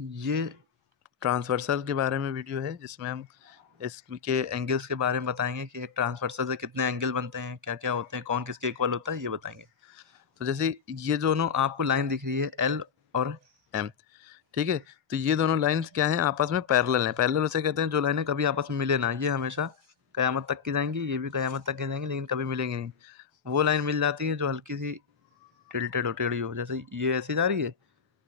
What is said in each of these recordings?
ये ट्रांसवर्सल के बारे में वीडियो है जिसमें हम इसके एंगल्स के बारे में बताएंगे कि एक ट्रांसवर्सल से कितने एंगल बनते हैं, क्या क्या होते हैं, कौन किसके इक्वल होता है, ये बताएंगे। तो जैसे ये दोनों आपको लाइन दिख रही है एल और एम, ठीक है। तो ये दोनों लाइंस क्या हैं, आपस में पैरेलल हैं। पैरेलल उसे कहते हैं जो लाइनें कभी आपस में मिले ना, ये हमेशा कयामत तक की जाएंगी, ये भी कयामत तक की जाएंगी, लेकिन कभी मिलेंगी नहीं। वो लाइन मिल जाती है जो हल्की सी टिल्टेड हो, टेढ़ी हो, जैसे ये ऐसे जा रही है,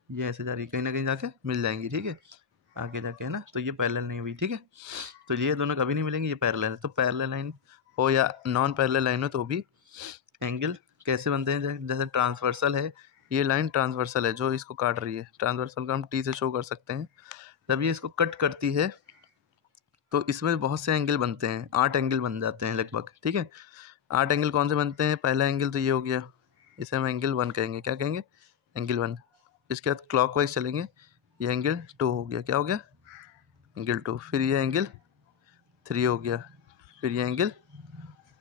ये ऐसे जा रही है, कहीं ना कहीं जाके मिल जाएंगी, ठीक है, आगे जाके, है ना। तो ये पैरेलल नहीं हुई, ठीक है। तो ये दोनों कभी नहीं मिलेंगी, ये पैरेलल है। तो पैरेलल लाइन हो या नॉन पैरेलल लाइन हो तो भी एंगल कैसे बनते हैं, जैसे ट्रांसवर्सल है, ये लाइन ट्रांसवर्सल है जो इसको काट रही है, ट्रांसवर्सल को हम टी से शो कर सकते हैं। जब ये इसको कट करती है तो इसमें बहुत से एंगल बनते हैं, 8 एंगल बन जाते हैं लगभग, ठीक है। 8 एंगल कौन से बनते हैं, पहला एंगल तो ये हो गया, इसे हम एंगल 1 कहेंगे, क्या कहेंगे, एंगल 1। इसके बाद क्लॉकवाइज चलेंगे, ये एंगल 2 हो गया, क्या हो गया, एंगल 2। फिर ये एंगल 3 हो गया, फिर ये एंगल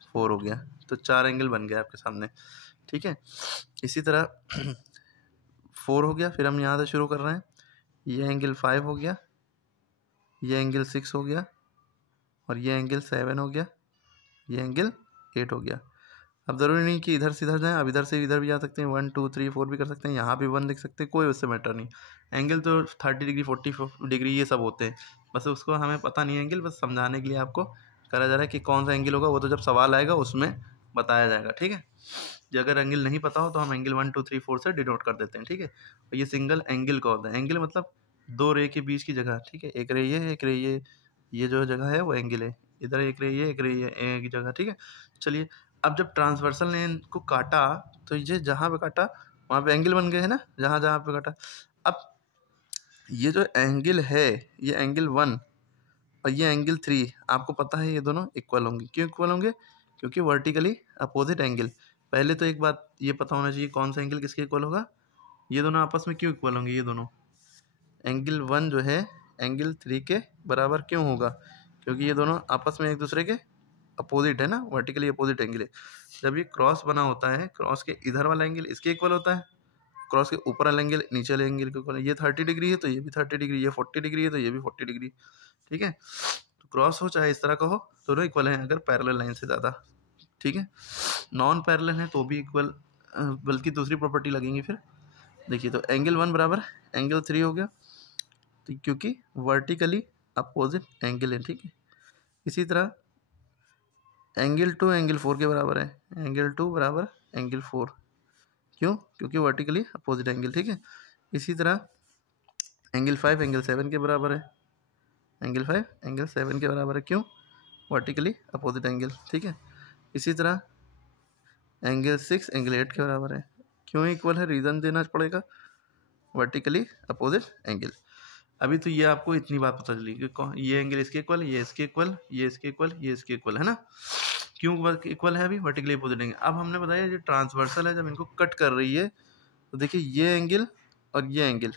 4 हो गया। तो 4 एंगल बन गया आपके सामने, ठीक है। इसी तरह 4 हो गया, फिर हम यहाँ से शुरू कर रहे हैं, ये एंगल 5 हो गया, ये एंगल 6 हो गया, और ये एंगल 7 हो गया, ये एंगल 8 हो गया। अब ज़रूरी नहीं कि इधर से इधर जाएँ, अब इधर से इधर भी जा सकते हैं, 1 2 3 4 भी कर सकते हैं, यहाँ भी 1 लिख सकते हैं, कोई उससे मैटर नहीं। एंगल तो 30 डिग्री 40 डिग्री ये सब होते हैं, बस उसको हमें पता नहीं है एंगल, बस समझाने के लिए आपको करा जा रहा है कि कौन सा एंगल होगा, वो तो जब सवाल आएगा उसमें बताया जाएगा, ठीक है। जो अगर एंगल नहीं पता हो तो हम एंगल 1 2 3 4 से डिनोट कर देते हैं, ठीक है। और ये सिंगल एंगल का होता है, एंगल मतलब 2 रे के बीच की जगह, ठीक है। एक रे ये है, एक रे ये जो जगह है वो एंगल है, इधर एक रे ये, एक रे ये, एक जगह, ठीक है। चलिए, अब जब ट्रांसवर्सल ने इनको काटा तो ये जहाँ पे काटा वहाँ पे एंगल बन गए हैं ना, जहाँ जहाँ पे काटा। अब ये जो एंगल है, ये एंगल 1 और ये एंगल 3, आपको पता है ये दोनों इक्वल होंगे। क्यों इक्वल होंगे, क्योंकि वर्टिकली अपोजिट एंगल। पहले तो एक बात ये पता होना चाहिए कौन सा एंगल किसके इक्वल होगा, ये दोनों आपस में क्यों इक्वल होंगे, ये दोनों एंगल 1 जो है एंगल 3 के बराबर क्यों होगा, क्योंकि ये दोनों आपस में एक दूसरे के अपोजिट है ना, वर्टिकली अपोजिट एंगल है। जब ये क्रॉस बना होता है, क्रॉस के इधर वाला एंगल इसके इक्वल होता है, क्रॉस के ऊपर वाला एंगल नीचे वाले एंगल के इक्वल है। ये 30 डिग्री है तो ये भी 30 डिग्री, ये 40 डिग्री है तो ये भी 40 डिग्री, ठीक है। तो क्रॉस हो चाहे इस तरह का हो, दोनों इक्वल हैं अगर पैरेलल लाइन से ज़्यादा, ठीक है। नॉन पैरेलल है तो भी इक्वल, बल्कि दूसरी प्रॉपर्टी लगेंगी फिर। देखिए, तो एंगल 1 बराबर एंगल 3 हो गया, तो क्योंकि वर्टिकली अपोजिट एंगल है, ठीक है। इसी तरह एंगल 2 एंगल 4 के बराबर है, एंगल 2 बराबर एंगल 4, क्यों, क्योंकि वर्टिकली अपोजिट एंगल, ठीक है। इसी तरह एंगल 5 एंगल 7 के बराबर है, एंगल 5 एंगल 7 के बराबर है, क्यों, वर्टिकली अपोजिट एंगल, ठीक है। इसी तरह एंगल 6 एंगल 8 के बराबर है, क्यों इक्वल है, रीज़न देना पड़ेगा, वर्टिकली अपोजिट एंगल। अभी तो ये आपको इतनी बात पता चली कि ये एंगल इसके इक्वल, ये इसके इक्वल, ये इसके इक्वल, ये इसके इक्वल, है ना। क्यों इक्वल है, अभी वर्टिकली अपोजिट एंगल। अब हमने बताया जो ट्रांसवर्सल है जब इनको कट कर रही है तो देखिए ये एंगल और ये एंगल,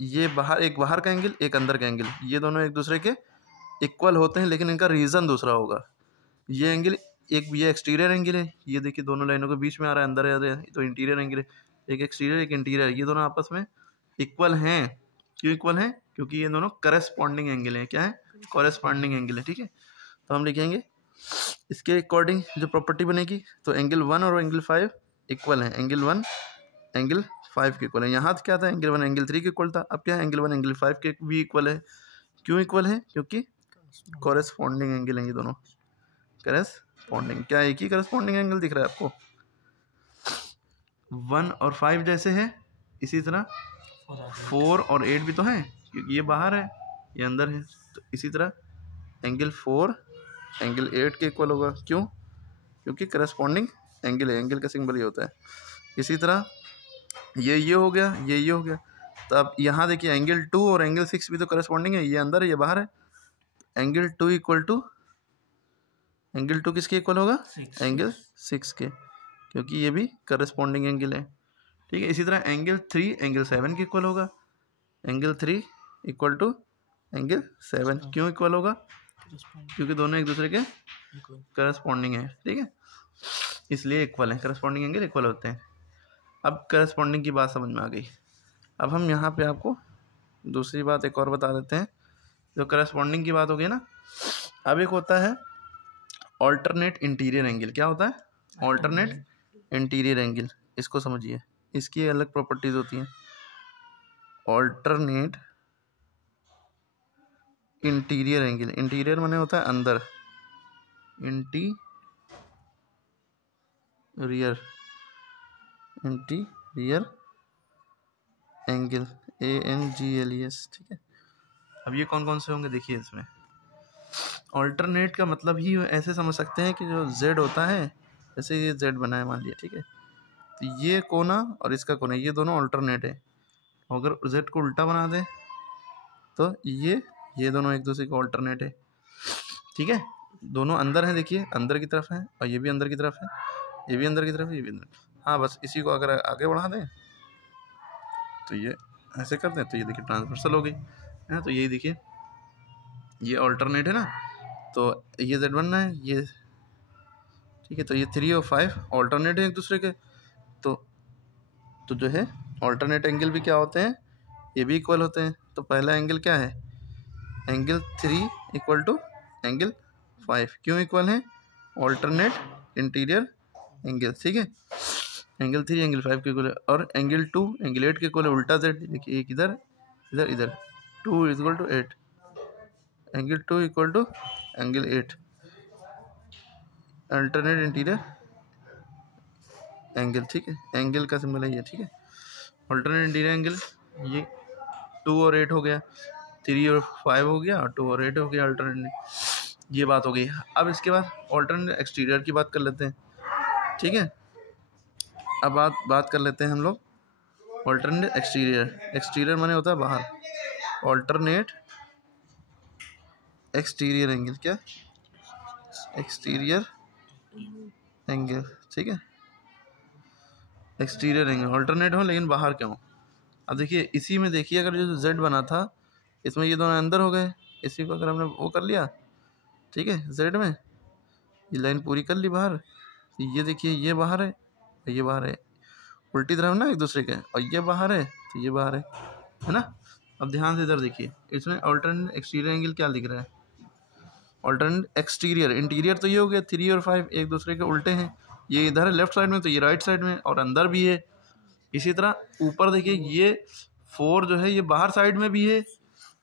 ये बाहर, एक बाहर का एंगल, एक अंदर का एंगल, ये दोनों एक दूसरे के इक्वल होते हैं, लेकिन इनका रीज़न दूसरा होगा। ये एंगल, एक ये एक्सटीरियर एंगल है, ये देखिए दोनों लाइनों के बीच में आ रहा है, अंदर आ रहा है, तो इंटीरियर एंगल है। एक एक्सटीरियर एक इंटीरियर, ये दोनों आपस में इक्वल हैं। क्यों इक्वल हैं, क्योंकि ये दोनों करस्पॉन्डिंग एंगल हैं। क्या है, कॉरेस्पॉन्डिंग एंगल है, ठीक है। तो हम लिखेंगे इसके अकॉर्डिंग जो प्रॉपर्टी बनेगी, तो एंगल 1 और एंगल 5 इक्वल हैं, एंगल 1 एंगल 5 के इक्वल है। यहाँ क्या था, एंगल 1 एंगल 3 के इक्वल था, अब क्या है, एंगल 1 एंगल 5 के भी इक्वल है। क्यों इक्वल है, क्योंकि कॉरेस्पॉन्डिंग एंगल हैं ये दोनों, करस्पॉन्डिंग। क्या एक ही करस्पॉन्डिंग एंगल दिख रहा है आपको, 1 और 5 जैसे है, इसी तरह 4 और 8 भी तो हैं, क्योंकि ये बाहर है ये अंदर है। तो इसी तरह एंगल 4 एंगल 8 के इक्वल होगा, क्यों, क्योंकि करस्पॉन्डिंग एंगल है, एंगल का सिंबल ये होता है। इसी तरह ये हो गया, ये हो गया। तो अब यहाँ देखिए एंगल 2 और एंगल 6 भी तो करस्पॉन्डिंग है, ये अंदर है ये बाहर है। एंगल 2 इक्वल टू एंगल 2 किसके इक्वल होगा, एंगल 6 के, क्योंकि ये भी करस्पॉन्डिंग एंगल है, ठीक है। इसी तरह एंगल 3 एंगल 7 के इक्वल होगा, एंगल 3 इक्वल टू एंगल 7, क्यों इक्वल होगा, क्योंकि दोनों एक दूसरे के करस्पॉन्डिंग है, ठीक है, इसलिए इक्वल है, करस्पॉन्डिंग एंगल इक्वल होते हैं। अब करस्पॉन्डिंग की बात समझ में आ गई। अब हम यहाँ पे आपको दूसरी बात एक और बता देते हैं, जो करस्पॉन्डिंग की बात होगी ना। अब एक होता है ऑल्टरनेट इंटीरियर एंगल। क्या होता है? Alternate interior angle. इसको समझिए, इसकी अलग प्रॉपर्टीज होती हैं। ऑल्टरनेट इंटीरियर एंगल, इंटीरियर माने होता है अंदर, इंटीरियर एंगल, ANGLES, ठीक है। अब ये कौन कौन से होंगे देखिए इसमें। ऑल्टरनेट का मतलब ही ऐसे समझ सकते हैं कि जो Z होता है, जैसे ये Z बना है मान लिया, ठीक है, तो ये कोना और इसका कोना, ये दोनों ऑल्टरनेट है। अगर Z को उल्टा बना दे तो ये दोनों एक दूसरे के ऑल्टरनेट है, ठीक है। दोनों अंदर हैं, देखिए अंदर की तरफ है, और ये भी अंदर की तरफ है, ये भी अंदर की तरफ है, ये भी अंदर। हाँ, बस इसी को अगर आगे बढ़ा दें तो ये ऐसे करते हैं तो ये देखिए ट्रांसवर्सल हो गई है। तो यही देखिए, ये ऑल्टरनेट है ना, तो ये Z बनना है, ये ठीक है। तो ये 3 और 5 ऑल्टरनेट है एक दूसरे के। तो जो है ऑल्टरनेट एंगल भी क्या होते हैं, ये भी इक्वल होते हैं। तो पहला एंगल क्या है, एंगल 3 इक्वल टू एंगल 5। क्यों इक्वल है? ऑल्टरनेट इंटीरियर एंगल, ठीक है। एंगल 3 एंगल 5 के इक्वल है, और एंगल 2 एंगल 8 के इक्वल है। उल्टा Z, देखिए एक इधर इधर इधर, 2 equal to 8, angle 2 equal to angle 8, alternate interior angle, ठीक है। एंगल का सिंबल है ये, ठीक है। अल्टरनेट इंटीरियर एंगल, ये 2 और 8 हो गया, 3 और 5 हो गया, और 2 और 8 हो गया अल्टरनेट। ये बात हो गई। अब इसके बाद अल्टरनेट एक्सटीरियर की बात कर लेते हैं, ठीक है। अब बात कर लेते हैं हम लोग अल्टरनेट एक्सटीरियर। एक्सटीरियर माने होता है बाहर, अल्टरनेट एक्सटीरियर एंगल, क्या? एक्सटीरियर एंगल, ठीक है। एक्सटीरियर एंगल अल्टरनेट हो लेकिन बाहर क्यों? अब देखिए इसी में देखिए, अगर जो Z बना था इसमें ये दोनों अंदर हो गए, इसी को अगर हमने वो कर लिया, ठीक है, Z में ये लाइन पूरी कर ली बाहर, तो ये देखिए ये बाहर है और ये बाहर है, उल्टी तरफ ना एक दूसरे के, और ये बाहर है तो ये बाहर है ना। अब ध्यान से इधर देखिए, इसमें अल्टरनेट एक्सटीरियर एंगल क्या लिख रहा है? अल्टरनेट एक्सटीरियर, इंटीरियर तो ये हो गया 3 और 5 एक दूसरे के उल्टे हैं, ये इधर है लेफ्ट साइड में तो ये राइट साइड में, और अंदर भी है। इसी तरह ऊपर देखिए, ये 4 जो है ये बाहर साइड में भी है,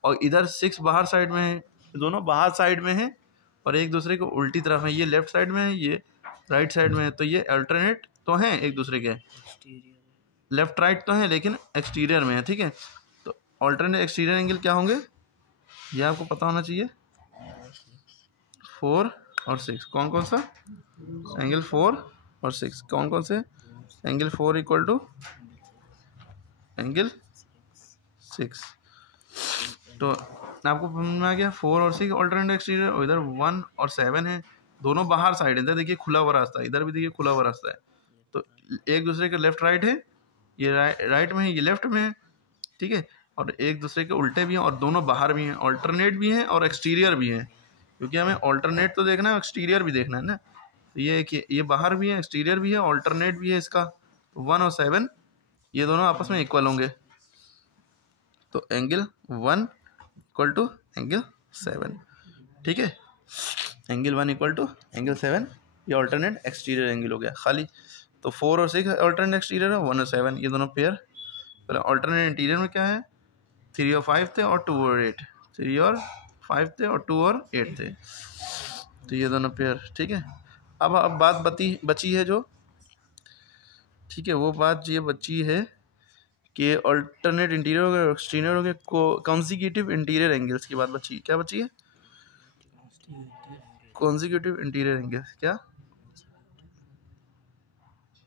और इधर 6 बाहर साइड में है, दोनों बाहर साइड में है और एक दूसरे को उल्टी तरफ है, ये लेफ्ट साइड में है, ये राइट साइड में है। तो ये अल्टरनेट तो हैं एक दूसरे के, लेफ्ट राइट तो हैं लेकिन एक्सटीरियर में है, ठीक है। तो अल्टरनेट एक्सटीरियर एंगल क्या होंगे, ये आपको पता होना चाहिए। 4 और 6 कौन कौन सा? एंगल 4 और 6 कौन कौन से? Angle 4 equal to angle 6। तो आपको समझ में आ गया, 4 और 6 ऑल्टरनेट एक्सटीरियर, और इधर 1 और 7 है, दोनों बाहर साइड है। इधर देखिए खुला हुआ रास्ता है, इधर भी देखिए खुला हुआ रास्ता है, तो एक दूसरे के लेफ्ट राइट है, ये राइट में है, ये लेफ्ट में है, ठीक है। और एक दूसरे के उल्टे भी हैं और दोनों बाहर भी हैं, ऑल्टरनेट भी हैं और एक्सटीरियर भी हैं, क्योंकि हमें ऑल्टरनेट तो देखना है, एक्सटीरियर भी देखना है ना। तो ये बाहर भी है, एक्सटीरियर भी है, ऑल्टरनेट भी है इसका। 1 और 7 ये दोनों आपस में इक्वल होंगे, तो एंगल 1 इक्वल टू एंगल 7, ठीक है। एंगल 1 इक्वल टू एंगल 7, ये ऑल्टरनेट एक्सटीरियर एंगल हो गया खाली। तो 4 और 6 ऑल्टरनेट एक्सटीरियर है, 1 और 7 ये दोनों पेयर। पहले ऑल्टरनेट इंटीरियर में क्या है, 3 और 5 थे और 2 और 8, 3 और 5 थे और 2 और 8 थे, तो ये दोनों पेयर, ठीक है। अब बात बची है जो, ठीक है, वो बात ये बची है कि अल्टरनेट इंटीरियर हो गया, एक्सटीरियर हो गया, कॉन्जिक्यूटिव इंटीरियर एंगल्स की बात बची। क्या बची है? कॉन्जिक्यूटिव इंटीरियर एंगल्स, क्या?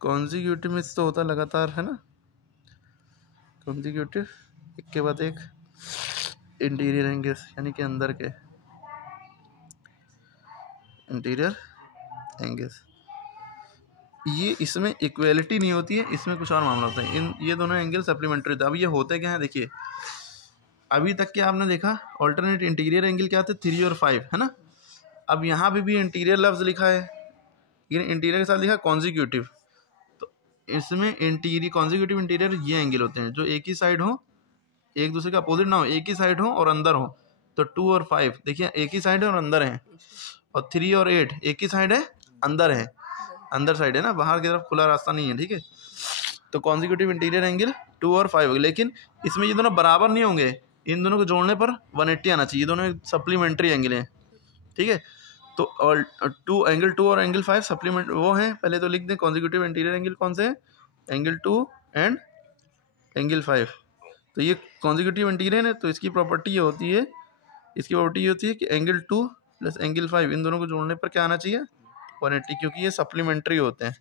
कॉन्जिक्यूटिव में तो होता लगातार है ना, कॉन्जिक्यूटिव एक के बाद एक इंटीरियर एंगल्स, यानी कि अंदर के इंटीरियर एंगल्स। ये इसमें इक्वेलिटी नहीं होती है, इसमें कुछ और मामला होता है। ये दोनों एंगल सप्लीमेंट्री होते हैं। अब ये होते क्या है, देखिए अभी तक के आपने देखा ऑल्टरनेट इंटीरियर एंगल क्या थे, 3 और 5 है ना। अब यहाँ पे भी इंटीरियर लफ्ज लिखा है, लेकिन इंटीरियर के साथ लिखा कॉन्जिक्यूटिव। तो इसमें इंटीरियर कॉन्जिक्यूटिव इंटीरियर ये एंगल होते हैं जो एक ही साइड हो, एक दूसरे के अपोजिट ना हो, एक ही साइड हो और अंदर हो। तो 2 और 5 देखिए एक ही साइड है और अंदर है, और 3 और 8 एक ही साइड है अंदर है, अंदर साइड है ना, बाहर की तरफ खुला रास्ता नहीं है, ठीक है। तो कॉन्जिक्यूटिव इंटीरियर एंगल 2 और 5 होगा, लेकिन इसमें ये दोनों बराबर नहीं होंगे, इन दोनों को जोड़ने पर 180 आना चाहिए, दोनों सप्लीमेंट्री एंगल हैं, ठीक है। तो और एंगल 2 और एंगल 5 सप्लीमेंट वो हैं, पहले तो लिख दें कॉन्जिक्यूटिव इंटीरियर एंगल कौन से हैं, एंगल 2 एंड एंगल 5। तो ये कॉन्जिक्यूटिव इंटीरियर है, तो इसकी प्रॉपर्टी ये होती है, कि एंगल 2 प्लस एंगल 5 इन दोनों को जोड़ने पर क्या आना चाहिए, 180, क्योंकि ये सप्लीमेंट्री होते हैं।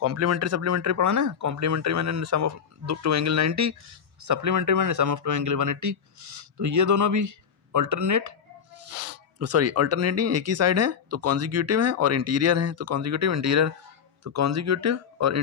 कॉम्प्लीमेंट्री सप्लीमेंट्री पढ़ा ना, कॉम्प्लीमेंट्री मैंने सम ऑफ 2 एंगल 90, सप्लीमेंट्री मैंने सम ऑफ 2 एंगल 180। तो ये दोनों भी अल्टरनेटिंग एक ही साइड है, तो कॉन्जिक्यूटिव है और इंटीरियर है, तो कॉन्जिक्यूटिव इंटीरियर, तो कॉन्जिक्यूटिव और